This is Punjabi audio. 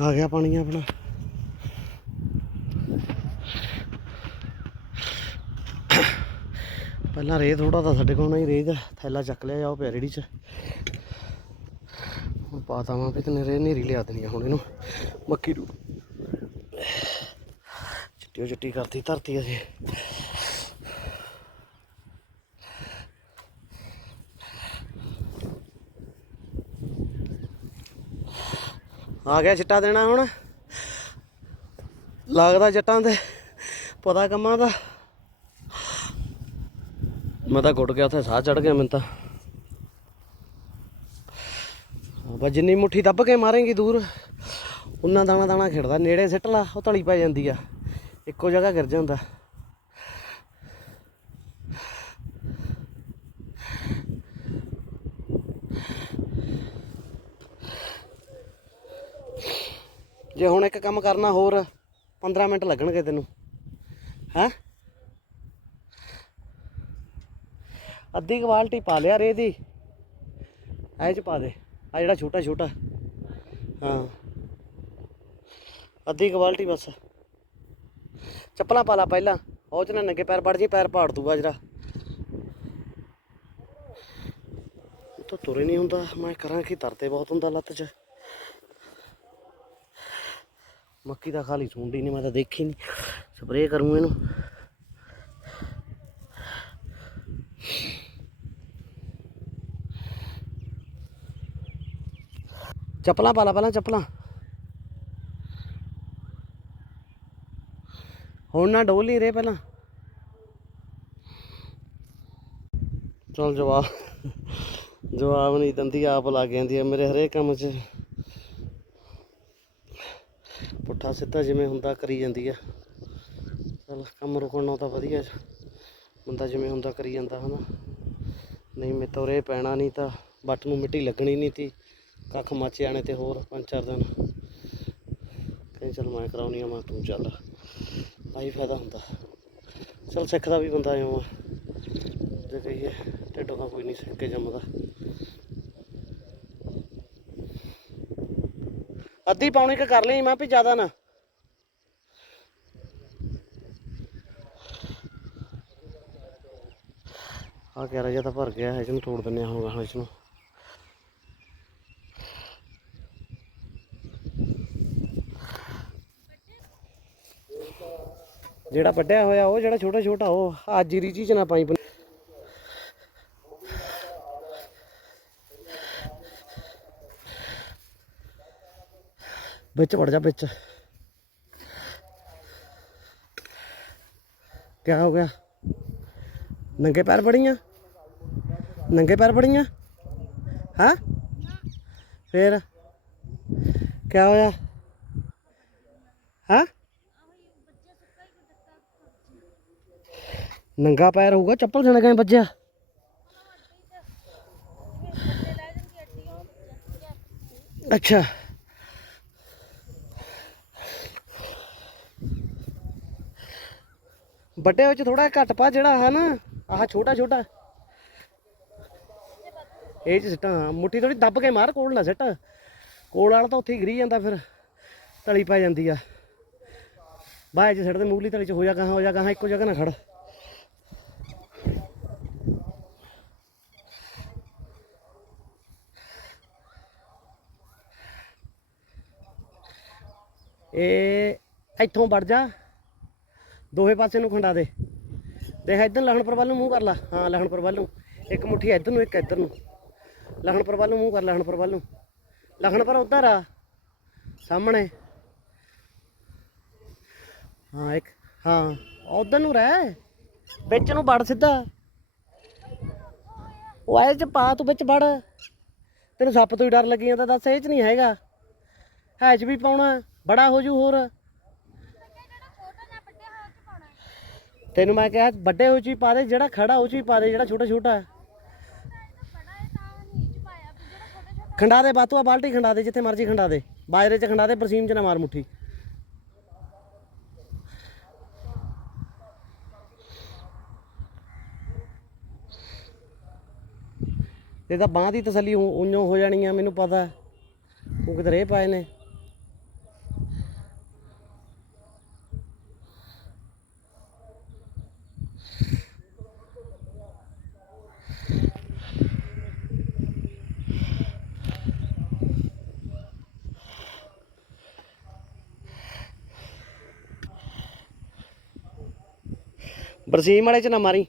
ਆ ਗਿਆ ਪਾਣੀ ਆਪਣਾ। ਪਹਿਲਾਂ ਰੇਹ ਥੋੜਾ ਤਾਂ ਸਾਡੇ ਕੋਲ ਨਹੀਂ ਰੇਹ ਦਾ ਥੈਲਾ ਚੱਕ ਲਿਆ ਜਾਓ ਪਿਆ ਰੇੜੀ ਚ। ਹੁਣ ਪਾਤਾ ਵਾਂ ਵੀ ਤਨੇ ਰੇਹ ਨਹੀਂ ਲਿਆ ਦੇਣੀ ਆ ਹੁਣ ਇਹਨੂੰ। ਮੱਕੀ ਨੂੰ। ਚਿੱਟੀ ਚਿੱਟੀ ਕਰਤੀ, ਧਰਤੀ ਅਸੀਂ ਆ ਗਿਆ ਚਿੱਟਾ ਦੇਣਾ ਹੁਣ। ਲੱਗਦਾ ਜੱਟਾਂ ਤੇ ਪਤਾ ਕੰਮਾਂ ਦਾ। ਮੈਂ ਤਾਂ ਗੁੱਟ ਗਿਆ ਉੱਥੇ, ਸਾਹ ਚੜ ਗਿਆ ਮੈਨੂੰ ਤਾਂ। ਬਸ ਜਿੰਨੀ ਮੁੱਠੀ ਦੱਬ ਕੇ ਮਾਰੇਂਗੀ ਦੂਰ ਉਨਾ ਦਾਣਾ ਦਾਣਾ ਖਿੜਦਾ, ਨੇੜੇ ਸਿੱਟ ਲਾ, ਉਹ ਤਲੀ ਪੈ ਜਾਂਦੀ ਆ। ਇੱਕੋ ਜਗ੍ਹਾ ਗਿਰ ਜਾਂਦਾ। ਜੇ ਹੁਣ ਇੱਕ ਕੰਮ ਕਰਨਾ ਹੋਰ 15 ਮਿੰਟ ਲੱਗਣਗੇ ਤੈਨੂੰ। ਹੈਂ? ਅੱਧੀ ਕੁਆਲਟੀ ਪਾ ਲਿਆ ਰੇ ਦੀ ਐ ਚ ਪਾ ਦੇ। ਆ ਜਿਹੜਾ ਛੋਟਾ ਛੋਟਾ। ਹਾਂ। ਅੱਧੀ ਕੁਆਲਟੀ ਬਸ। ਚੱਪਲਾਂ ਪਾ ਲਾ ਪਹਿਲਾਂ। ਉਹ ਚ ਨਾ ਨੰਗੇ ਪੈਰ ਪੜ ਜੀ ਪੈਰ ਪਾੜ ਦੂਗਾ ਜਰਾ। ਉਹ ਤਾਂ ਤੁਰੇ ਨਹੀਂ ਹੁੰਦਾ। ਮੈਂ ਕਰਾਂ ਕੀ ਤਰਤੇ ਬਹੁਤ ਹੁੰਦਾ ਲੱਤ 'ਚ। ਮੱਕੀ ਤਾਂ ਖਾਲੀ ਸੁੰਡੀ ਨਹੀਂ ਮੈਂ ਤਾਂ ਦੇਖੀ ਨਹੀਂ ਸਪਰੇਅ ਕਰੂੰ ਇਹਨੂੰ। ਚੱਪਲਾਂ ਪਾ ਲਾ ਪਹਿਲਾਂ, ਚੱਪਲਾਂ। ਹੁਣ ਨਾ ਡੋਲ ਹੀ ਰਹੇ ਪਹਿਲਾਂ। ਚਲ ਜਵਾਬ ਜਵਾਬ ਨਹੀਂ ਦਿੰਦੀ, ਆਪ ਲੱਗ ਜਾਂਦੀ ਹੈ ਮੇਰੇ ਹਰੇਕ ਕੰਮ 'ਚ। ਪੁੱਠਾ ਸਿੱਧਾ ਜਿਵੇਂ ਹੁੰਦਾ ਕਰੀ ਜਾਂਦੀ ਆ। ਚਲ ਕੰਮ ਰੁਕਣ ਨਾਲ ਤਾਂ ਵਧੀਆ ਬੰਦਾ ਜਿਵੇਂ ਹੁੰਦਾ ਕਰੀ ਜਾਂਦਾ ਹਨਾ। ਨਹੀਂ ਮੇ ਤੋਰੇ ਪੈਣਾ ਨਹੀਂ ਤਾਂ ਬੱਟ ਨੂੰ ਮਿੱਟੀ ਲੱਗਣੀ ਨਹੀਂ ਤੀ। ਕੱਖ ਮੱਚ ਜਾਣੇ ਤੇ ਹੋਰ ਪੰਜ ਚਾਰ ਦਿਨ। ਕਹਿੰਦੇ ਚਲ ਮੈਂ ਕਰਾਉਣੀ ਆ, ਮੈਂ ਤੂੰ ਚੱਲ। ਆਹੀ ਫਾਇਦਾ ਹੁੰਦਾ। ਚਲ ਸਿੱਖਦਾ ਵੀ ਬੰਦਾ ਇਉਂ ਆ। ਜੇ ਕਹੀਏ ਢਿੱਡੋਂ ਦਾ ਕੋਈ ਨਹੀਂ ਸਿੱਖ ਕੇ ਜੰਮਦਾ। ਅੱਧੀ ਪਾਉਣੀ ਕਿ ਕਰ ਲਈ ਮੈਂ ਵੀ ਜ਼ਿਆਦਾ ਨਾ। ਆ ਕਹਿ ਰਿਹਾ ਤਾਂ ਭਰ ਗਿਆ ਹੈ ਇਹਨੂੰ ਤੋੜ ਦਿੰਨੇ ਆ ਹੁਣ ਗਾਹਾਂ ਇਸ ਨੂੰ ਜਿਹੜਾ ਵੱਡਿਆ ਹੋਇਆ ਉਹ ਜਿਹੜਾ ਛੋਟਾ ਛੋਟਾ, ਉਹ ਆ ਜੀਰੀ ਜੀ ਚ ਨਾ ਪਾਈ ਵਿੱਚ ਵੜ ਜਾ ਵਿੱਚ। ਕਿਆ ਹੋ ਗਿਆ? ਨੰਗੇ ਪੈਰ ਪੜੀਆਂ ਨੰਗੇ ਪੈਰ ਪੜੀਆਂ ਹਾਂ? ਫੇਰ? ਕੀ ਹੋਇਆ? ਹਾਂ? ਨੰਗਾ ਪੈਰ ਹੋਊਗਾ, ਚੱਪਲ ਸਣ ਗਏ ਵੱਜਿਆ? ਅੱਛਾ। ਵੱਡੇ ਵਿੱਚ ਥੋੜਾ ਘੱਟ ਪਾ ਜਿਹੜਾ ਹੈ ਨਾ ਆਹ ਛੋਟਾ ਛੋਟਾ। ਇਹ ਚ ਸਿੱਟਾਂ ਹਾਂ, ਮੁੱਠੀ ਥੋੜੀ ਦੱਬ ਕੇ ਮਾਰ ਕੋਲ ਨਾ ਸਿੱਟ। ਕੋਲ ਵਾਲਾ ਤਾਂ ਉੱਥੇ ਹੀ ਗਿਰੀ ਜਾਂਦਾ ਫਿਰ ਤਲੀ ਪੈ ਜਾਂਦੀ ਆ। ਬਾਹਰ ਚ ਸਿੱਟ ਦੇ ਮੂਲੀ ਤਲੀ ਚ ਹੋ ਜਾ ਕਹਾਂ ਹੋ ਜਾ ਕਹਾਂ ਇੱਕੋ ਜਗ੍ਹਾ ਨਾ ਖੜ। ਇਹ ਇੱਥੋਂ ਵੜ ਜਾ ਦੋਹੇ ਪਾਸੇ ਨੂੰ ਖੰਡਾ ਦੇ। ਦੇਖ ਇਧਰ ਲਖਣਪੁਰ ਵੱਲ ਨੂੰ ਮੂੰਹ ਕਰ ਲਾ। ਹਾਂ ਲਖਣਪੁਰ ਵੱਲ ਨੂੰ। ਇੱਕ ਮੁੱਠੀ ਇੱਧਰ ਨੂੰ, ਇੱਕ ਇੱਧਰ ਨੂੰ। ਲਖਣਪੁਰ ਵੱਲ ਨੂੰ ਮੂੰਹ ਕਰ ਲਖਣਪੁਰ ਵੱਲ ਨੂੰ। ਲਖਣਪੁਰ ਉੱਧਰ ਆ। ਸਾਹਮਣੇ। ਹਾਂ, ਇੱਕ, ਹਾਂ, ਉਧਰ ਨੂੰ ਰਹਿ। ਵਿੱਚ ਨੂੰ ਵੜ ਸਿੱਧਾ। ਉਹ ਐ ਚ ਪਾ, ਤੂੰ ਵਿੱਚ ਵੜ। ਤੈਨੂੰ ਸੱਪ ਤੋਂ ਹੀ ਡਰ ਲੱਗੀ ਜਾਂਦਾ ਦੱਸ, ਇਹ ਚ ਨਹੀਂ ਹੈਗਾ। ਹੈ ਚ ਵੀ ਪਾਉਣਾ। ਬੜਾ ਹੋ ਜੂ ਹੋਰ। ਤੈਨੂੰ ਮੈਂ ਕਿਹਾ ਵੱਡੇ ਹੋ ਚੀ ਪਾ ਦੇ, ਜਿਹੜਾ ਖੜਾ ਹੋ ਚੀ ਪਾ ਦੇ, ਜਿਹੜਾ ਛੋਟਾ ਛੋਟਾ। ਹੈ ਖੰਡਾ ਦੇ, ਬਾਤੂਆ ਬਾਲਟੀ ਖੰਡਾ ਦੇ, ਜਿੱਥੇ ਮਰਜ਼ੀ ਖੰਡਾ ਦੇ। ਬਾਜਰੇ ਚ ਖੰਡਾ ਦੇ, ਬਰਸੀਮ ਚ ਨਾ ਮਾਰ ਮੁੱਠੀ। ਇਹ ਤਾਂ ਬਾਹ ਦੀ ਤਸੱਲੀ ਉਂ- ਉਈਓ ਹੋ ਜਾਣੀ ਆ, ਮੈਨੂੰ ਪਤਾ। ਤੂੰ ਉਹ ਕਿਤੇ ਰੇ ਪਾਏ ਨੇ। ਬਰਸੀਮ ਵਾਲੇ ਚ ਨਾ ਮਾਰੀ।